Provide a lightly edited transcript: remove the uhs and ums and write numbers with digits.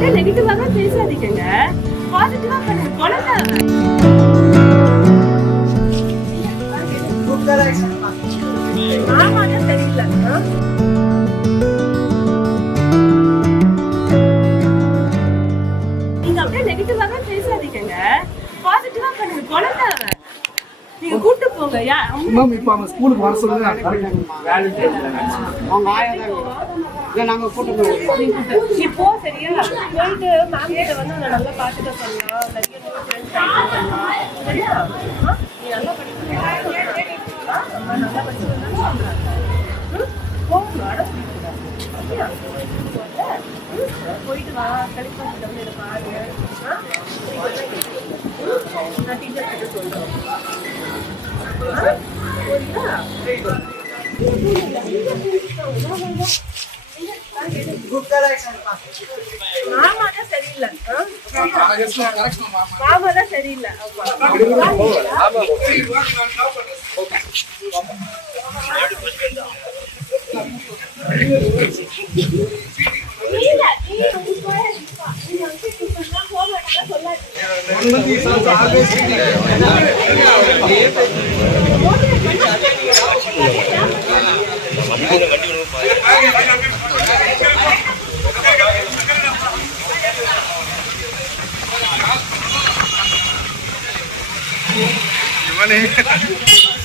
அப்படியே நெகட்டிவா தான் பேசாதீங்க. பாசிட்டிவா பண்ணுங்க. குழந்தை ஆமாங்க தெரியல. நீங்க அப்படியே நெகட்டிவா தான் பேசாதீங்க. பாசிட்டிவா பண்ணுங்க. குழந்தை நீங்க கூட்டு போங்க. மேம் இப்போ அவங்க ஸ்கூலுக்கு வர சொல்லுங்க. அவங்க ஆயா தான் இல்லை நாங்கள் கூட்டு போவோம். நீ போ சரியா? போயிட்டு மேம் கிட்ட வந்து உன்னை நல்லா பார்த்துக்க சொல்லலாம். நிறைய ஃப்ரெண்ட்ஸ் சொல்லலாம் சரியா? நீ நல்லா படிக்க நல்லா படிச்சு போயிட்டு வா. கழிப்பா இதை பாரு. நான் டீச்சர் கிட்ட சொல்றேன். மாமாதான் சரியில்லை. மாமாதான் சரியில்லை. Gimana?